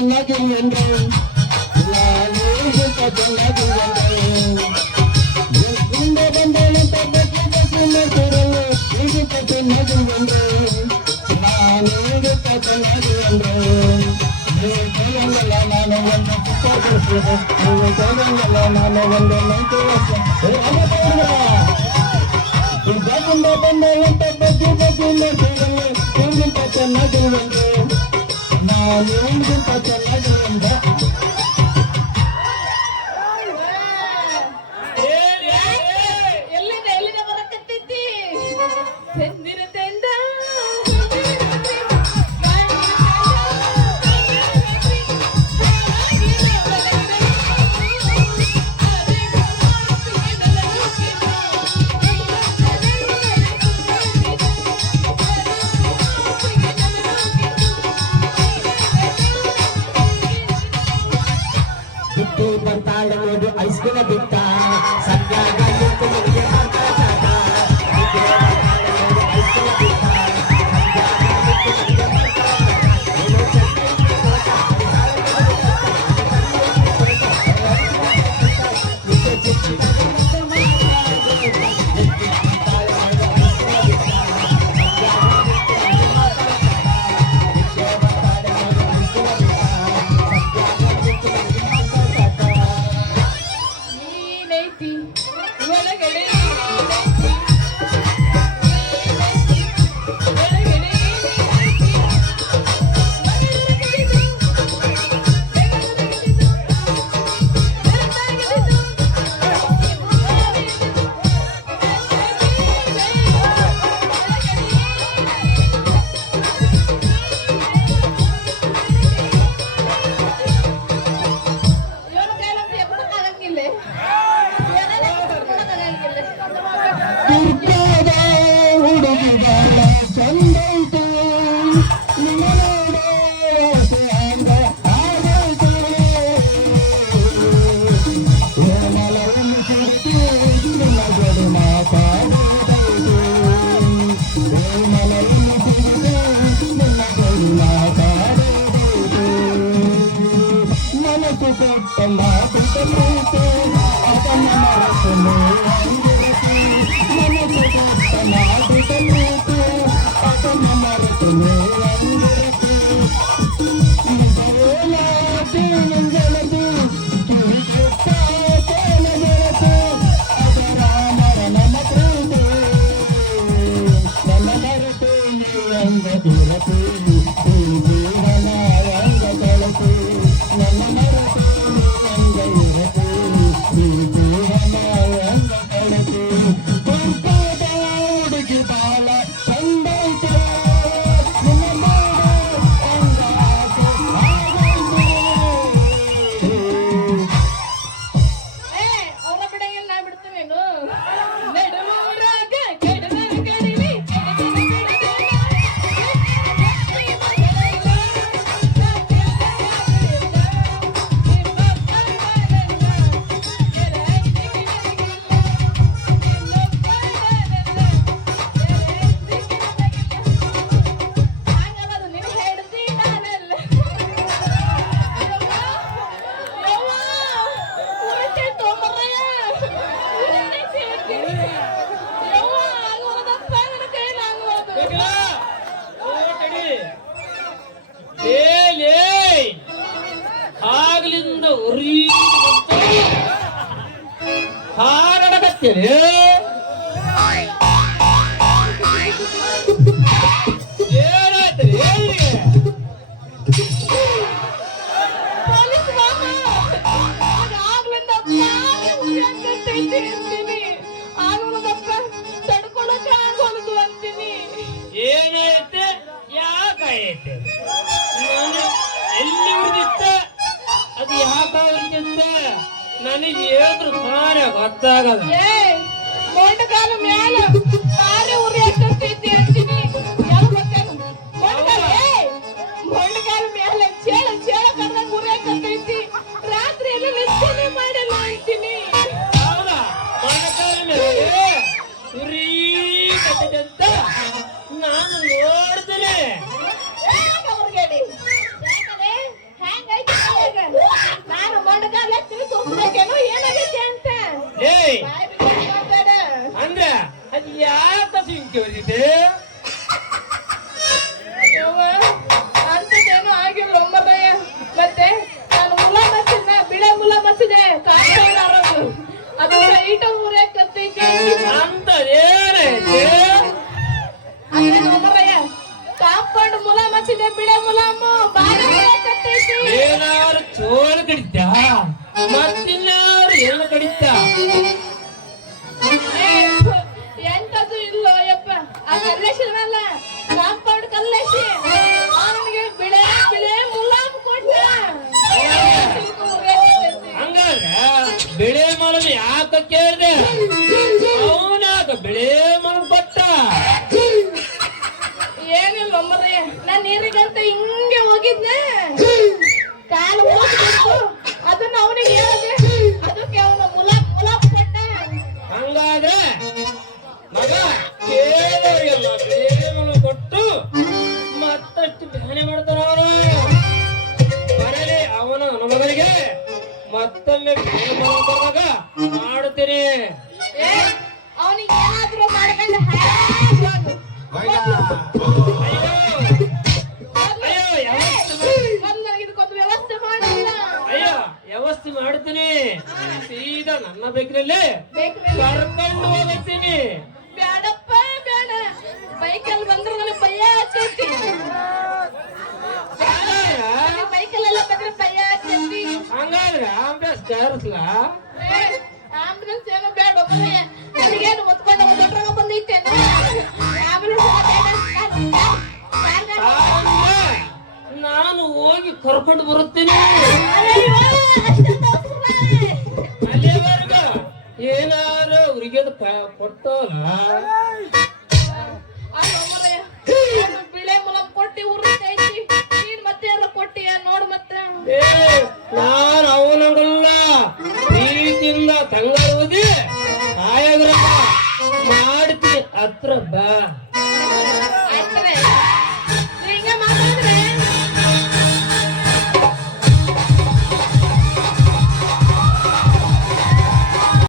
ಚೆನ್ನಾಗಿರುವಂದ್ರೆ ನಾನು ಚೆನ್ನಾಗಿರುವಂದ್ರೆ ಮುಂದೆ ಬಂದೇನಂತ ಚೆನ್ನಾಗಿರುವಂದ್ರೆ ನಾನು ಚೆನ್ನಾಗಿರುವಂದ್ರೆ ಕೇಳಂಗಲ್ಲ ನಾನು ಒಂದು ಪುಸ್ತಕ ನೀವು ಕೇಳಂಗಲ್ಲ ನಾನು ಒಂದು ನೈಟ್ ಮುಂದೆ ಬಂದೇನಂತ ಚೆನ್ನಾಗಿರುವಂದ್ರೆ ನಾನು ಚೆನ್ನಾಗಿರುವಂದ್ರೆ ಬರ್ತಾಳೆ ನೋಡಿ ಐಸ್ಕೂಲ ಬಿಟ್ಟ ಸತ್ಯಾಗ ಆಗ್ಲಿಂದ ಉರಿ ಹಾಡಕತ್ತೇನೆ ಏನಾಯ್ತು ಏನೈತೆ ಯಾಕಾಯೈತೆ ಎಲ್ಲಿ ಉಳಿದಿತ್ತ ಅದು ಯಾಕೆ ಉಳಿದಿತ್ತ ನನಗೆ ಹೇಳಿದ್ರು ತಾನೇ ಗೊತ್ತಾಗಲ್ಲ ಮೊಂಡಗಾಲ ಮ್ಯಾಲ ತಾನೇ ಉರಿ ಹಾಕತೈತಿ ಅಂತೀನಿ ಮೊಂಡಗಾಲ ಮ್ಯಾಲ ಚೇಳ ಚೇಳ ಕರ್ದಂಗ ಉರಿ ಹಾಕತೈತಿ ರಾತ್ರಿ ಎಲ್ಲ ನಿಶ್ಚನೆ ಮಾಡಲ್ಲ ಅಂತೀನಿ ಹೌದಾ ಮೊಂಡಗಾಲ ಮೇಲೆ ಉರಿ ಕಟ್ಟಿದಂತ ನಾನು ನೋಡ್ತೇನೆ ಅವ್ರಿಗೆ ಹೆಂಗ ಹಚ್ಚಿದೆ ಬಿಳೆ ಮುಲಾಮು ಬಾರಿ ಕಟ್ಟೈತಿ ಏನಾರು ಚೋಳ ಕಡಿತ ಮತ್ತಿನ್ನಾರು ಏನು ಕಡಿತ ಎಂತದು ಇಲ್ಲೋ ಯಪ್ಪ ಆ ಕಲ್ಲೇಶನಲ್ಲ ಕಾಂಪೌಂಡ್ ಕಲ್ಲೇಶಿ ಅವನಿಗೆ ಬಿಳೆ ಬಿಳೆ ಮುಲಾಮು ಕೊಟ್ಟ ಹಂಗಾದ್ರೆ ಬೆಳೆ ಮಾಡಲು ಯಾಕ ಕೇಳಿದೆ ಅವನಾಗ ಬೆಳೆ ಮಾಡಲು ಕೊಟ್ಟ ಏನಿಲ್ಲ ಮರ್ರೆ ನಾನ್ ನೀರಿಗಂತ ಹಿಂಗೆ ಹೋಗಿದ್ನೆ ಕಾಲು ಹೋಗ್ಬಿಟ್ಟು ಅದನ್ನ ಅವನಿಗೆ ಹೇಳಿದೆ ಅದಕ್ಕೆ ಅವನ ಮುಲಾಮ್ ಕೊಟ್ಟ ಹಂಗಾದ್ರೆ ಮಗ ಕೇಳೋರಿಗೆಲ್ಲ ಬೆಳೆ ಮಾಡಲು ಕೊಟ್ಟು ಮತ್ತಷ್ಟು ಬ್ಯಾನೆ ಮಾಡ್ತಾರ ಅವನು ಬರಲಿ ಅವನ ಮಗನಿಗೆ ಮತ್ತೊಮ್ಮೆ ಬೆಳೆ ಮಾಡುವಾಗ ಮಾಡುತ್ತೀನಿ ಅವನಿಗೆ ಏನಾದ್ರೂ ಮಾಡ್ಕೊಂಡು ಹಾಳಾಗೋದು. ಅಯ್ಯೋ ಮೊದ್ಲು ನನಗೆ ಇದಕ್ಕೊಂದು ವ್ಯವಸ್ಥೆ ಮಾಡಿಲ್ಲ ಅಯ್ಯೋ ವ್ಯವಸ್ಥೆ ಮಾಡ್ತೀನಿ ಸೀದಾ ನನ್ನ ಬೇಕಿನಲ್ಲಿ ಬೇಕ್ರಿ ಕರ್ಕೊಂಡು ಹೋಗ್ತೀನಿ ಬ್ಯಾಡಪ್ಪ ಬ್ಯಾಡ ಬೈಕಲ್ಲಿ ಬಂದ್ರೆ ನನಗೆ ಭಯ ಆಗ್ತೈತಿ ಬೈಕಲ್ಲೆಲ್ಲ ಬಂದ್ರೆ ಭಯ ಆಗ್ತೈತಿ ಹಂಗಾದ್ರೆ ಆಂಬ್ರೆಸ್ ಕರ್ಸ್ಲಾ ಆಂಬುಲೆನ್ಸ್ ಏನೋ ಬೇಡ ನನಗೇನು ಮುತ್ಕೊಂಡು ದೊಡ್ಡರಾಗ ಬಂದೈತೆ ನಾನು ಹೋಗಿ ಕರ್ಕೊಂಡು ಬರುತ್ತೀನಿ ಅಲ್ಲಿವರೆಗ ಏನಾರು ಅವ್ರಿಗೆ ಕೊಟ್ಟೋಲ್ಲ ಬಿಳೆ ಮುಲಂ ಕೊಟ್ಟಿ ಉರ್ತೈತಿ ನೀನ್ ಮತ್ತೆ ಎಲ್ಲ ಕೊಟ್ಟಿಯ ನೋಡ್ ಮತ್ತೆ ಏ ನಾನು ಅವನಗಲ್ಲ ಪ್ರೀತಿಯಿಂದ ತಂಗ ಓದಿ ಸಾಯಾಗ್ರಹ ಮಾಡ್ತೀನಿ ಹತ್ರ ಬಾ